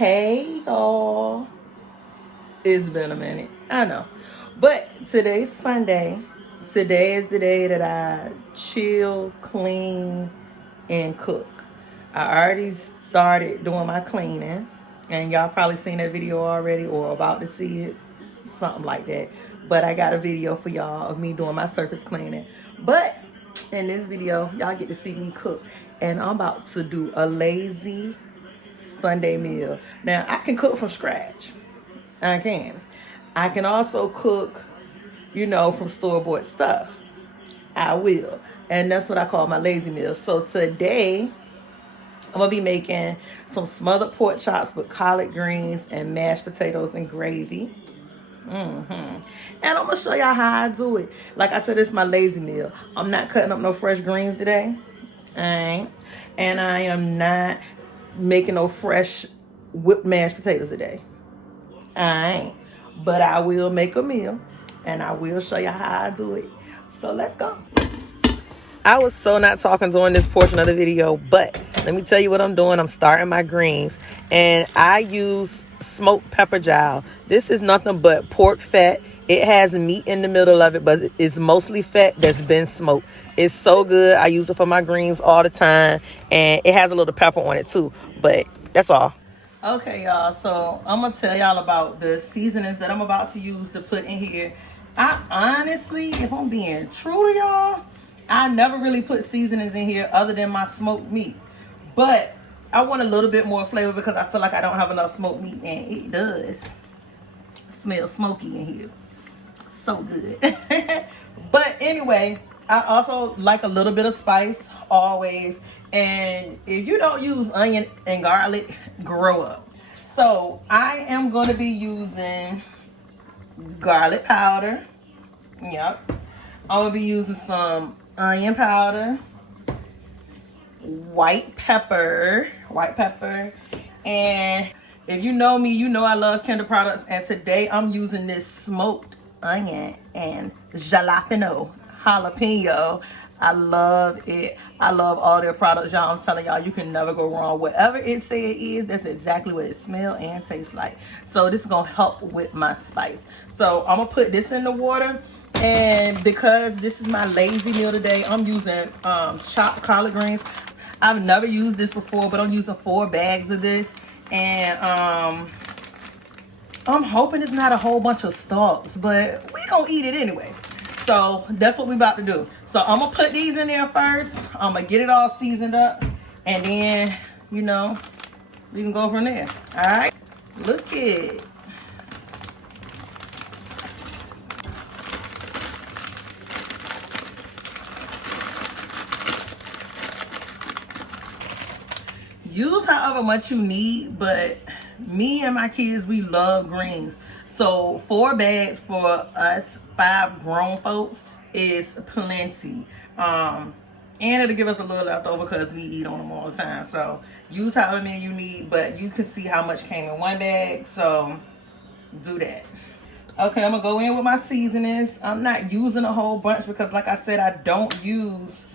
Hey y'all. It's been a minute. I know. But today's Sunday. Today is the day that I chill, clean, and cook. I already started doing my cleaning. And y'all probably seen that video already or about to see it. Something like that. But I got a video for y'all of me doing my surface cleaning. But in this video, y'all get to see me cook. And I'm about to do a lazy Sunday meal. Now, I can cook from scratch. I can. I can also cook, from store-bought stuff. I will. And that's what I call my lazy meal. So today, I'm going to be making some smothered pork chops with collard greens and mashed potatoes and gravy. And I'm going to show y'all how I do it. Like I said, it's my lazy meal. I'm not cutting up no fresh greens today. I ain't. And I am not making no fresh whipped mashed potatoes today. I ain't. But I will make a meal. And I will show you how I do it. So let's go. I was so not talking during this portion of the video, but let me tell you what I'm doing. I'm starting my greens, and I use smoked pepper jowl. This is nothing but pork fat. It has meat in the middle of it, but it's mostly fat that's been smoked. It's so good. I use it for my greens all the time, and it has a little pepper on it too, but that's all. Okay, y'all, so I'm going to tell y'all about the seasonings that I'm about to use to put in here. I honestly, if I'm being true to y'all, I never really put seasonings in here other than my smoked meat. But I want a little bit more flavor because I feel like I don't have enough smoked meat, and it does smell smoky in here. So good. But anyway, I also like a little bit of spice always. And if you don't use onion and garlic, grow up. So I am going to be using garlic powder. Yep. I'm going to be using some onion powder, white pepper, and if you know me, you know I love Kinder products, and today I'm using this smoked onion and jalapeno. I love it. I love all their products, y'all. I'm telling y'all, you can never go wrong. Whatever it say it is, that's exactly what it smells and tastes like. So this is going to help with my spice. So I'm going to put this in the water. And because this is my lazy meal today, I'm using chopped collard greens. I've never used this before, but I'm using 4 bags of this. And I'm hoping it's not a whole bunch of stalks, but we gonna eat it anyway. So that's what we about to do. So I'm gonna put these in there first. I'm gonna get it all seasoned up, and then we can go from there. All right, look at it. Use however much you need, but me and my kids, we love greens. So 4 bags for us 5 grown folks is plenty. And it'll give us a little left over because we eat on them all the time. So use however many you need, but you can see how much came in 1 bag. So do that. Okay, I'm gonna go in with my seasonings. I'm not using a whole bunch because like I said, I don't use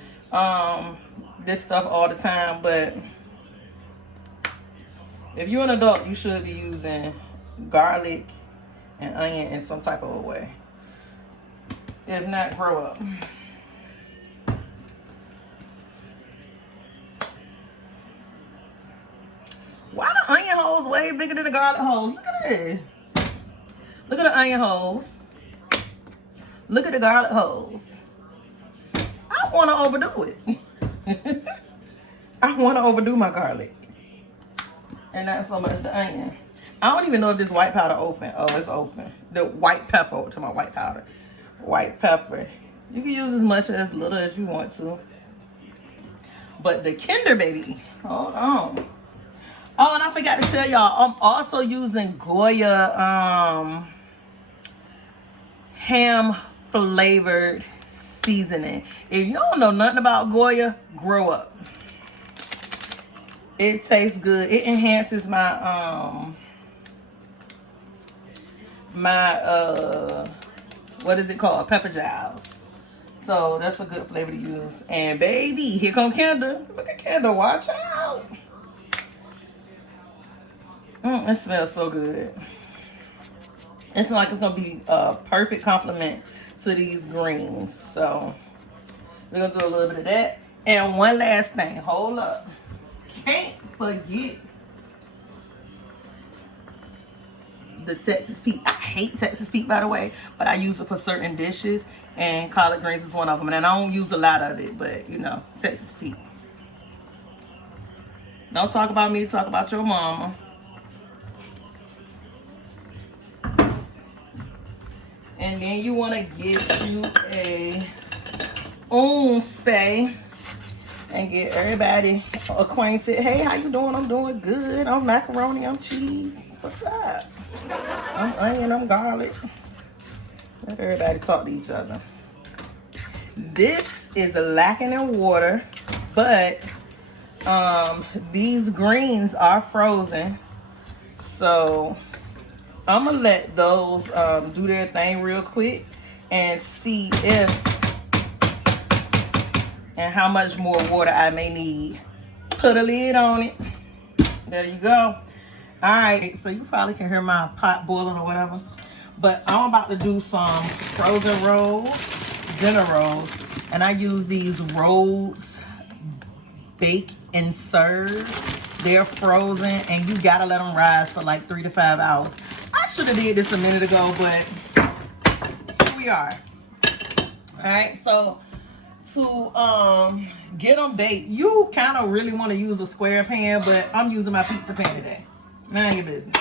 this stuff all the time, but if you're an adult, you should be using garlic and onion in some type of way. If not, grow up. Why the onion holes way bigger than the garlic holes? Look at this. Look at the onion holes. Look at the garlic holes. I want to overdo it. I want to overdo my garlic. And not so much the onion. I don't even know if this white powder open. Oh, it's open. The white pepper, to my white powder. White pepper. You can use as much or as little as you want to. But the Kinder, baby. Hold on. Oh, and I forgot to tell y'all, I'm also using Goya ham flavored seasoning. If you don't know nothing about Goya, grow up. It tastes good. It enhances my what is it called? Pepper jowls. So that's a good flavor to use. And baby, here come Kinder. Look at Kinder. Watch out. It smells so good. It's like it's gonna be a perfect complement to these greens. So we're gonna do a little bit of that. And one last thing, hold up. Can't forget the Texas Pete. I hate Texas Pete, by the way, but I use it for certain dishes, and collard greens is one of them. And I don't use a lot of it, but you know, Texas Pete. Don't talk about me, talk about your mama. And then you want to get you a spay and get everybody acquainted. Hey, how you doing? I'm doing good. I'm macaroni, I'm cheese. What's up? I'm onion, I'm garlic. Let everybody talk to each other. This is lacking in water, but these greens are frozen. So I'm gonna let those do their thing real quick and see if and how much more water I may need. Put a lid on it. There you go. All right, so you probably can hear my pot boiling or whatever, but I'm about to do some frozen rolls, dinner rolls, and I use these Rhodes Bake and Serve. They're frozen, and you gotta let them rise for like 3 to 5 hours. I should have did this a minute ago, but here we are. All right, so to get them baked, you kind of really want to use a square pan, but I'm using my pizza pan today. Mind your business.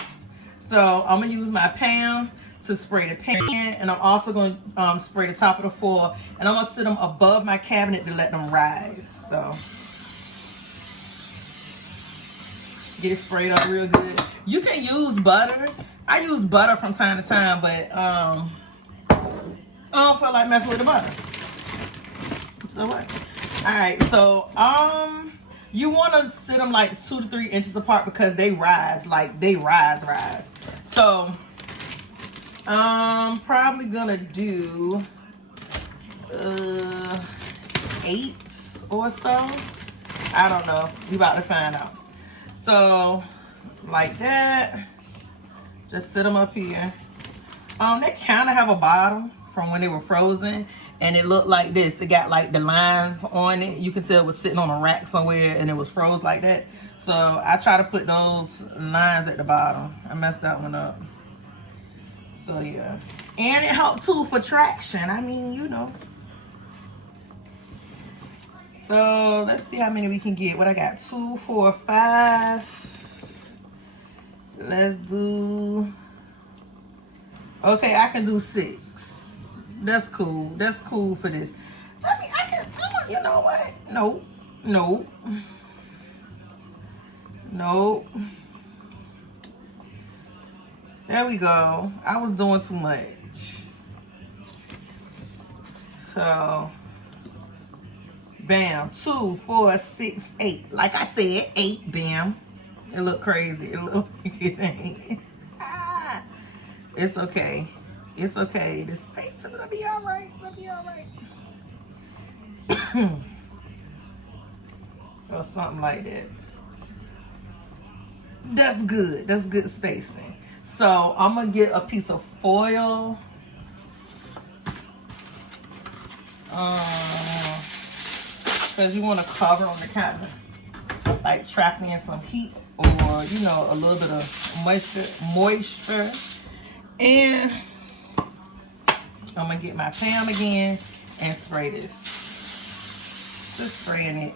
So I'm gonna use my pan to spray the pan, and I'm also going to spray the top of the foil, and I'm gonna sit them above my cabinet to let them rise. So get it sprayed up real good. You can use butter. I use butter from time to time, but I don't feel like messing with the butter. So what? All right, so you want to sit them like 2 to 3 inches apart because they rise, like they rise. So I'm probably gonna do 8 or so. I don't know. We about to find out. So like that, just sit them up here. They kind of have a bottom from when they were frozen, and it looked like this. It got like the lines on it. You can tell it was sitting on a rack somewhere and it was froze like that. So I try to put those lines at the bottom. I messed that one up. So yeah, and it helped too for traction. I mean, you know. So let's see how many we can get. What I got? 2, 4, 5. Let's do. Okay, I can do 6. That's cool. That's cool for this. I mean, I can. You know what? Nope. There we go. I was doing too much. So, bam. 2, 4, 6, 8. Like I said, 8. Bam. It look crazy. It look like it ain't. It's okay. It's okay. The space is gonna be all right. It'll be all right. Or something like that. That's good. That's good spacing. So I'm gonna get a piece of foil. Because you want to cover on the counter, like trapping in some heat or you know a little bit of moisture. And I'm gonna get my pan again and spray this. Just spraying it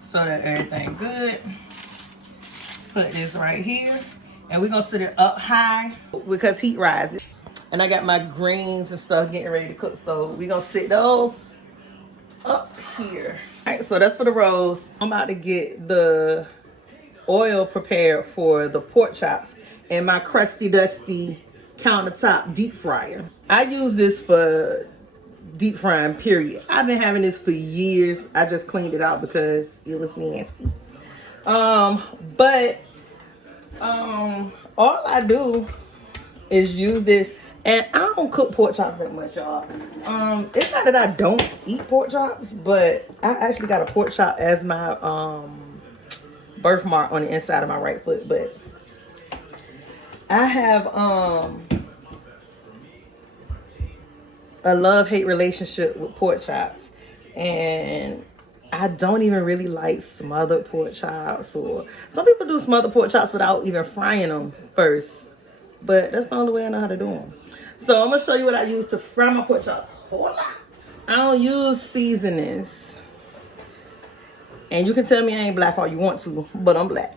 so that everything good. Put this right here, and we're gonna sit it up high because heat rises. And I got my greens and stuff getting ready to cook, so we're gonna sit those up here. All right, so that's for the rolls. I'm about to get the oil prepared for the pork chops and my crusty dusty countertop deep fryer. I use this for deep frying, period. I've been having this for years. I just cleaned it out because it was nasty. All I do is use this, and I don't cook pork chops that much, y'all. It's not that I don't eat pork chops, but I actually got a pork chop as my birthmark on the inside of my right foot. But I have a love-hate relationship with pork chops, and I don't even really like smothered pork chops. Or some people do smothered pork chops without even frying them first, but that's the only way I know how to do them. So I'm gonna show you what I use to fry my pork chops. Hold on. I don't use seasonings, and you can tell me I ain't black all you want to, but I'm black.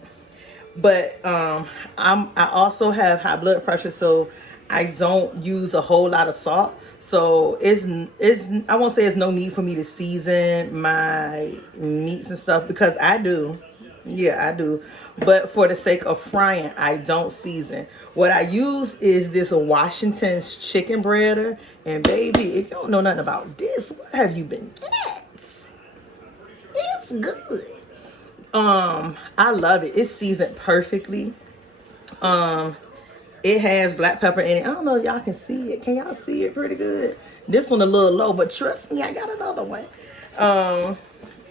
But I also have high blood pressure, so I don't use a whole lot of salt. So it's I won't say it's no need for me to season my meats and stuff, because I do. Yeah, I do. But for the sake of frying, I don't season. What I use is this Washington's chicken breader. And baby, if you don't know nothing about this, where have you been at? It's good. I love it. It's seasoned perfectly. It has black pepper in it. I don't know if y'all can see it. Can y'all see it pretty good? This one a little low, but trust me, I got another one.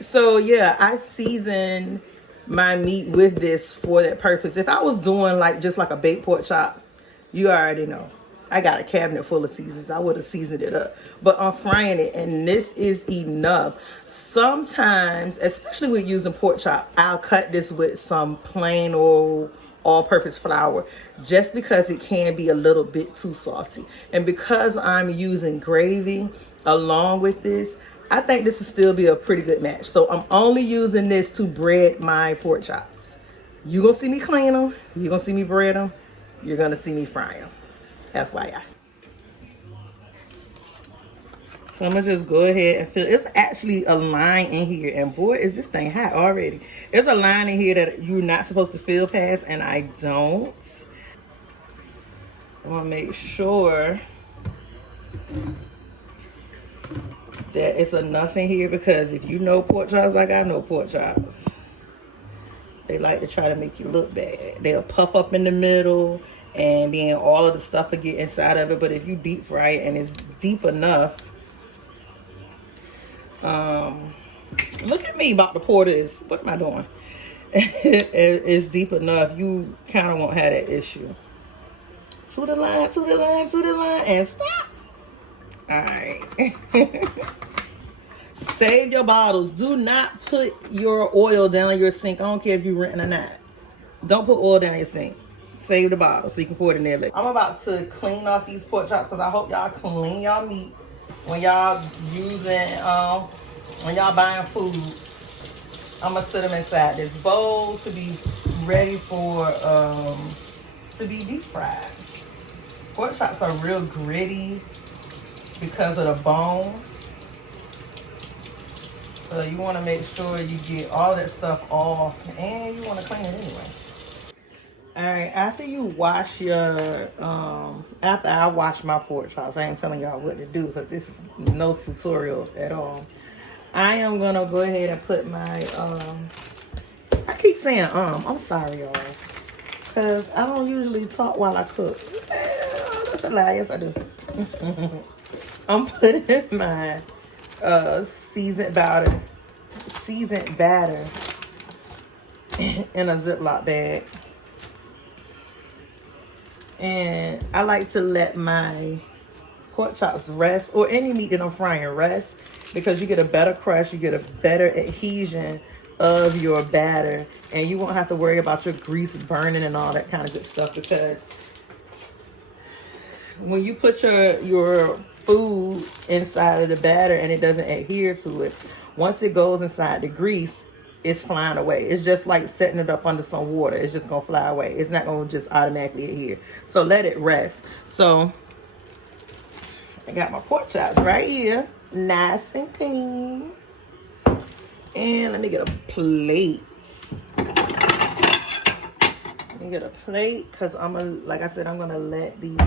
So yeah, I season my meat with this for that purpose. If I was doing like just like a baked pork chop, you already know. I got a cabinet full of seasons. I would have seasoned it up. But I'm frying it, and this is enough. Sometimes, especially with using pork chop, I'll cut this with some plain old all-purpose flour, just because it can be a little bit too salty. And because I'm using gravy along with this, I think this will still be a pretty good match. So I'm only using this to bread my pork chops. You're going to see me clean them. You're going to see me bread them. You're going to see me fry them. FYI. So I'm going to just go ahead and fill. It's actually a line in here. And boy, is this thing hot already. There's a line in here that you're not supposed to fill past, and I don't. I'm going to make sure that it's enough in here, because if you know pork chops like I know pork chops, they like to try to make you look bad. They'll puff up in the middle, and then all of the stuff will get inside of it. But if you deep fry it and it's deep enough, look at me about to pour this. What am I doing? It's deep enough, you kind of won't have that issue. To the line, to the line, to the line, and stop. All right. Save your bottles. Do not put your oil down your sink. I don't care if you're renting or not. Don't put oil down your sink. Save the bottle so you can pour it in there later. I'm about to clean off these pork chops, because I hope y'all clean y'all meat when y'all using when y'all buying food. I'm gonna sit them inside this bowl to be ready for to be deep fried. Pork chops are real gritty because of the bone. So you want to make sure you get all that stuff off, and you want to clean it anyway. All right, after you wash your, after I wash my pork chops, I ain't telling y'all what to do, because this is no tutorial at all. I am going to go ahead and put my, I keep saying, I'm sorry, y'all, because I don't usually talk while I cook. That's a lie, yes I do. I'm putting my seasoned batter in a Ziploc bag. And I like to let my pork chops rest, or any meat that I'm frying rest, because you get a better crush, you get a better adhesion of your batter, and you won't have to worry about your grease burning and all that kind of good stuff. Because when you put your food inside of the batter and it doesn't adhere to it, once it goes inside the grease, it's flying away. It's just like setting it up under some water. It's just gonna fly away. It's not gonna just automatically adhere. So let it rest. So I got my pork chops right here, nice and clean. And let me get a plate. Let me get a plate, because I'm gonna, like I said, I'm gonna let these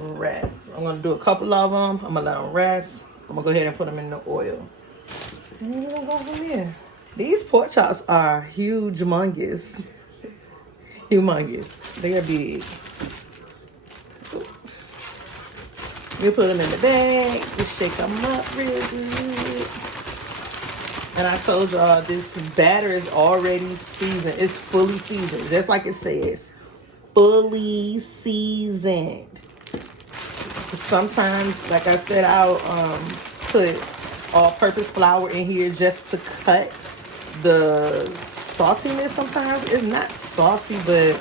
rest. I'm gonna do a couple of them. I'm gonna let them rest. I'm gonna go ahead and put them in the oil. And we're gonna go from here. These pork chops are humongous. Humongous. They are big. You put them in the bag. Just shake them up real good. And I told y'all, this batter is already seasoned. It's fully seasoned, just like it says. fully seasoned. Sometimes, like I said, I'll put all-purpose flour in here just to cut the saltiness. Sometimes it's not salty, but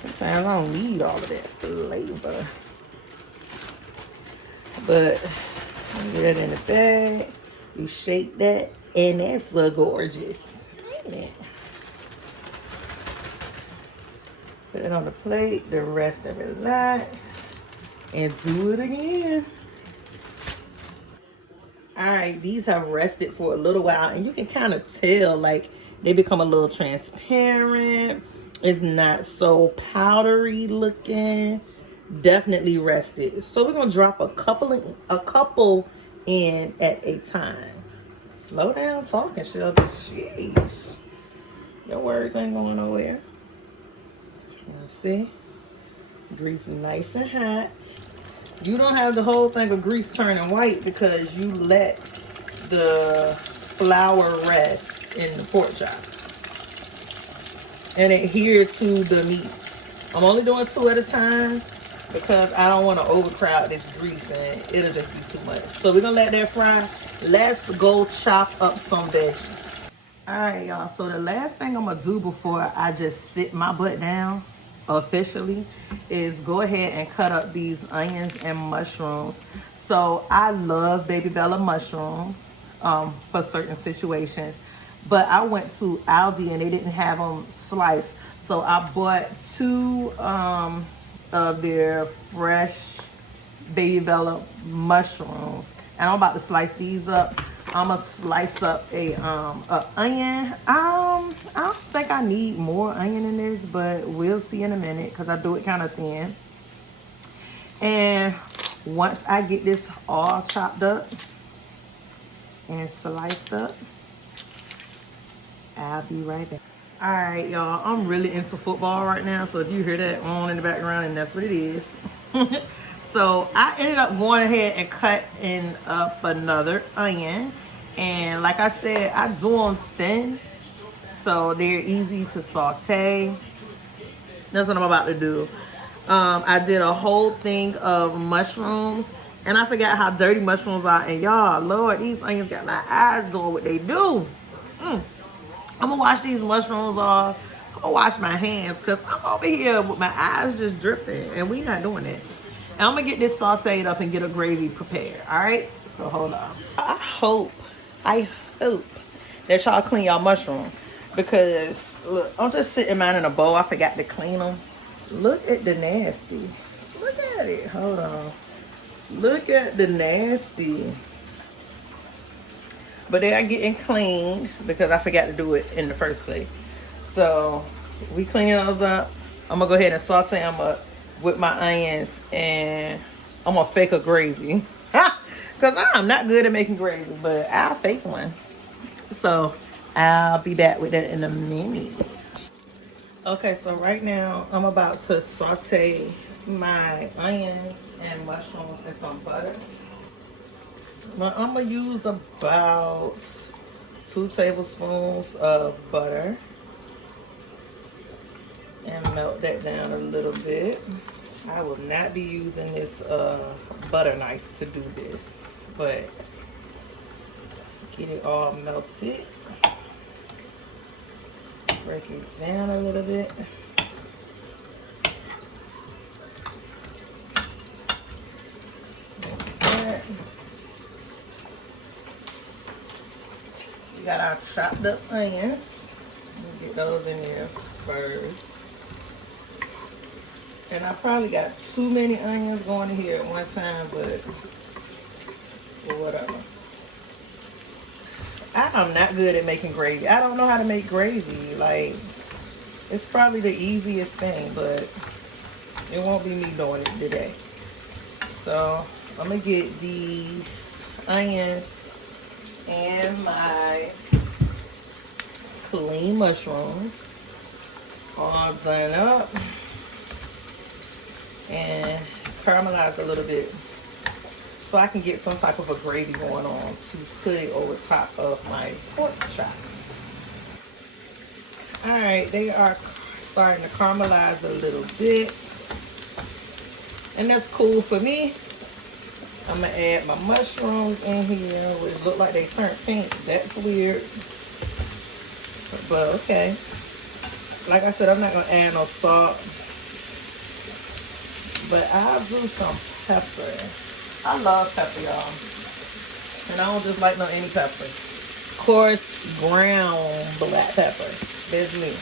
sometimes I don't need all of that flavor. But get it in the bag. You shake that, and that's look gorgeous, ain't it? Put it on the plate. The rest of it light, and do it again. All right, these have rested for a little while, and you can kind of tell, like, they become a little transparent. It's not so powdery looking. Definitely rested. So we're gonna drop a couple in at a time. Slow down talking, Shelby. Sheesh, your words ain't going nowhere. Now see, grease nice and hot. You don't have the whole thing of grease turning white because you let the flour rest in the pork chop and adhere to the meat. I'm only doing 2 at a time because I don't want to overcrowd this grease and it'll just be too much. So we're gonna let that fry. Let's go chop up some veggies. All right, y'all. So the last thing I'm gonna do before I just sit my butt down officially is go ahead and cut up these onions and mushrooms. So I love baby Bella mushrooms for certain situations, but I went to Aldi and they didn't have them sliced, so I bought 2 of their fresh baby Bella mushrooms, and I'm about to slice these up. I'm gonna slice up a onion. I don't think I need more onion in this, but we'll see in a minute because I do it kind of thin. And once I get this all chopped up and sliced up, I'll be right back. All right, y'all. I'm really into football right now, so if you hear that on in the background, and that's what it is. So I ended up going ahead and cutting up another onion. And like I said, I do them thin, so they're easy to saute. That's what I'm about to do. I did a whole thing of mushrooms, and I forgot how dirty mushrooms are. And y'all, Lord, these onions got my eyes doing what they do. I'm gonna wash these mushrooms off. I'm gonna wash my hands because I'm over here with my eyes just dripping, and we not doing that. And I'm gonna get this sauteed up and get a gravy prepared. All right, so hold on. I hope that y'all clean y'all mushrooms, because look, I'm just sitting mine in a bowl. I forgot to clean them. Look at the nasty. Look at it. Hold on. Look at the nasty. But they are getting cleaned because I forgot to do it in the first place. So we cleaning those up. I'm gonna go ahead and saute them up with my onions, and I'm gonna fake a gravy. Because I'm not good at making gravy, but I'll fake one. So I'll be back with that in a minute. Okay, so right now I'm about to saute my onions and mushrooms in some butter. Now I'm gonna use about 2 tablespoons of butter and melt that down a little bit. I will not be using this butter knife to do this, but let's get it all melted. Break it down a little bit. Like that. We got our chopped up onions. We'll get those in there first. And I probably got too many onions going in here at one time, but whatever. I'm not good at making gravy. I don't know how to make gravy. Like, it's probably the easiest thing, but it won't be me doing it today. So I'm gonna get these onions and my clean mushrooms all done up and caramelized a little bit, so I can get some type of a gravy going on to put it over top of my pork chop. All right, they are starting to caramelize a little bit. And that's cool for me. I'm gonna add my mushrooms in here, which look like they turned pink. That's weird. But okay. Like I said, I'm not gonna add no salt. But I'll do some pepper. I love pepper, y'all. And I don't just like no any pepper. Of course, ground black pepper. That's me.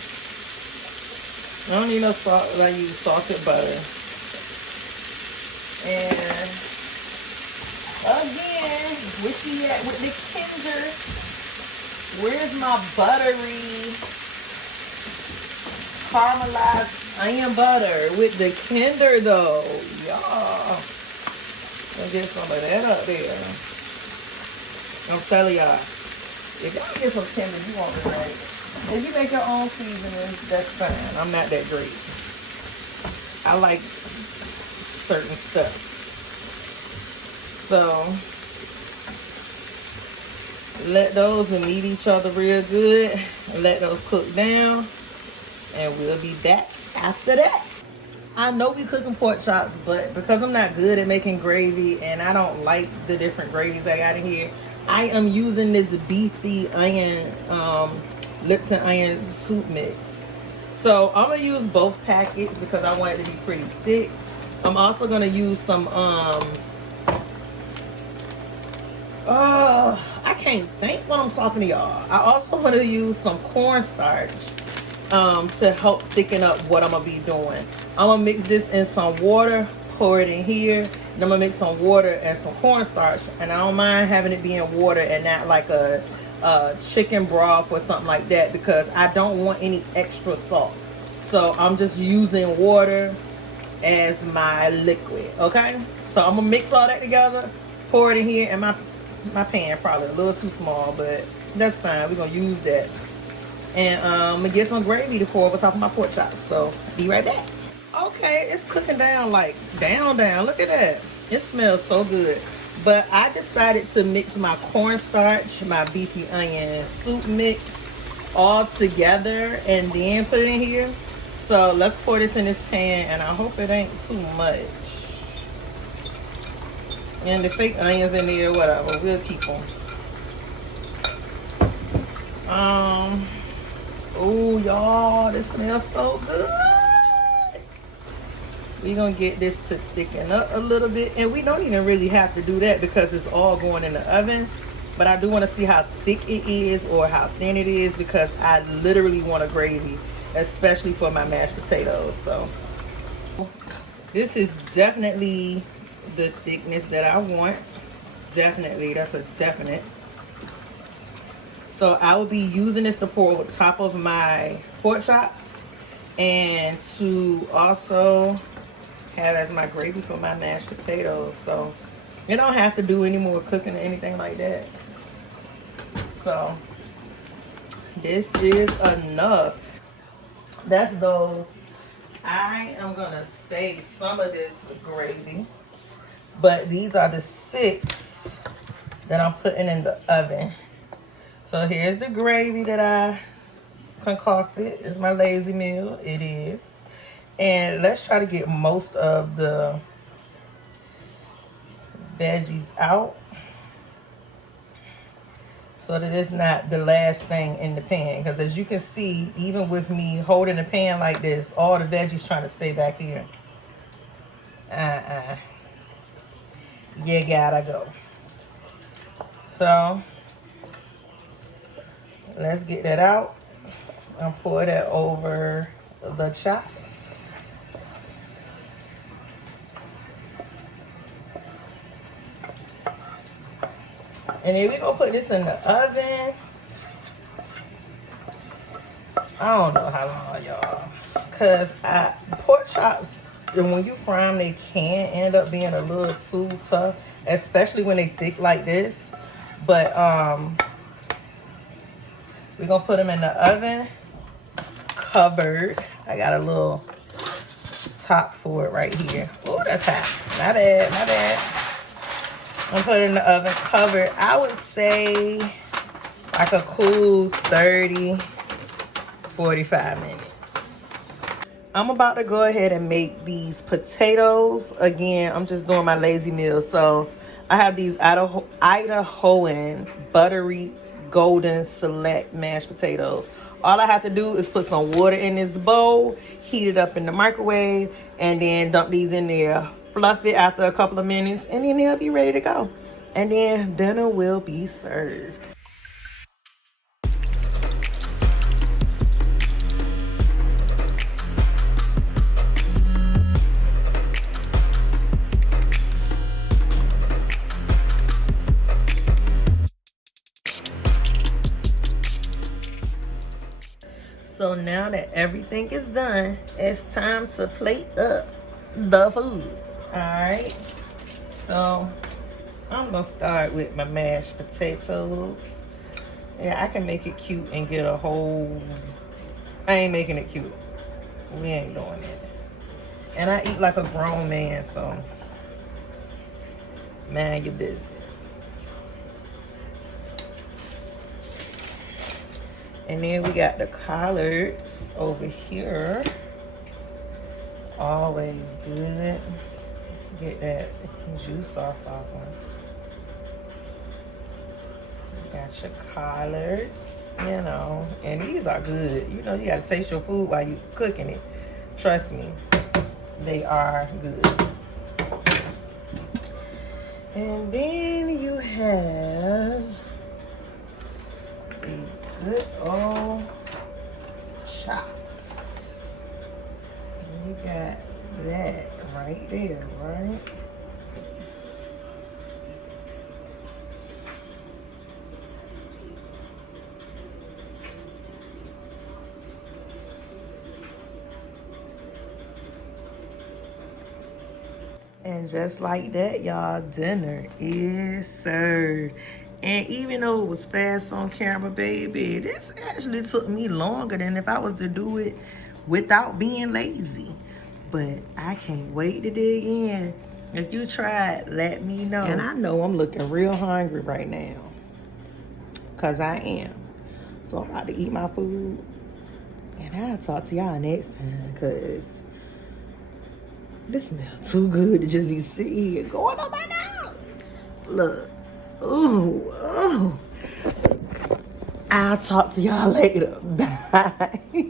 I don't need no salt, I use salted butter. And again, where she at with the Kinder? Where's my buttery caramelized onion butter with the Kinder though? Y'all, I'll get some of that up there. I'm telling y'all, if y'all get some Kinder, you won't be right. If you make your own seasonings, that's fine. I'm not that great. I like certain stuff. So let those meet each other real good and let those cook down, and we'll be back after that. I know we cooking pork chops, but because I'm not good at making gravy and I don't like the different gravies I got in here, I am using this beefy onion Lipton onion soup mix. So I'm gonna use both packets because I want it to be pretty thick. I'm also gonna use some I can't think when I'm talking to y'all. I also want to use some cornstarch to help thicken up what I'm gonna be doing. I'm gonna mix this in some water, pour it in here, and I'm gonna mix some water and some cornstarch. And I don't mind having it be in water and not like a chicken broth or something like that, because I don't want any extra salt. So I'm just using water as my liquid. Okay, so I'm gonna mix all that together, pour it in here, and my pan probably a little too small, but that's fine. We're gonna use that. And I'm gonna get some gravy to pour over top of my pork chops. So be right back. Okay, it's cooking down, like down. Look at that. It smells so good. But I decided to mix my cornstarch, my beefy onion soup mix all together and then put it in here. So let's pour this in this pan, and I hope it ain't too much. And the fake onions in there, whatever, we'll keep them. Oh y'all, this smells so good. We're gonna get this to thicken up a little bit, and we don't even really have to do that because it's all going in the oven. But I do want to see how thick it is or how thin it is, because I literally want a gravy, especially for my mashed potatoes. So this is definitely the thickness that I want. Definitely, that's a definite. So I will be using this to pour over top of my pork chops and to also have as my gravy for my mashed potatoes. So you don't have to do any more cooking or anything like that. So this is enough. That's those. I am gonna save some of this gravy, but these are the 6 that I'm putting in the oven. So here's the gravy that I concocted. It's my lazy meal. It is. And let's try to get most of the veggies out so that it's not the last thing in the pan. Because as you can see, even with me holding the pan like this, all the veggies trying to stay back here. You gotta go. So let's get that out and pour that over the chops. And then we're gonna put this in the oven. I don't know how long, y'all, because pork chops, when you fry them, they can end up being a little too tough, especially when they thick like this. But we're gonna put them in the oven, covered. I got a little top for it right here. Oh, that's hot. My bad. I'm putting it in the oven, covered. I would say like a cool 30, 45 minutes. I'm about to go ahead and make these potatoes. Again, I'm just doing my lazy meal. So I have these Idahoan buttery golden select mashed potatoes. All I have to do is put some water in this bowl, heat it up in the microwave, and then dump these in there. Fluff it after a couple of minutes, and then they'll be ready to go. And then dinner will be served. So now that everything is done, it's time to plate up the food. All right. So I'm gonna start with my mashed potatoes. Yeah, I can make it cute and get a whole. I ain't making it cute. We ain't doing it. And I eat like a grown man, so mind your business. And then we got the collards over here. Always good. Get that juice off of them. Got your collards, you know, and these are good. You know, you gotta taste your food while you cooking it. Trust me, they are good. And then you have these good old chops. And you got that right there, right? And just like that, y'all, dinner is served. And even though it was fast on camera, baby, this actually took me longer than if I was to do it without being lazy. But I can't wait to dig in. If you try it, let me know. And I know I'm looking real hungry right now, because I am. So I'm about to eat my food. And I'll talk to y'all next time, because this smells too good to just be sitting here going on my nose. Look. Ooh, ooh. I'll talk to y'all later. Bye.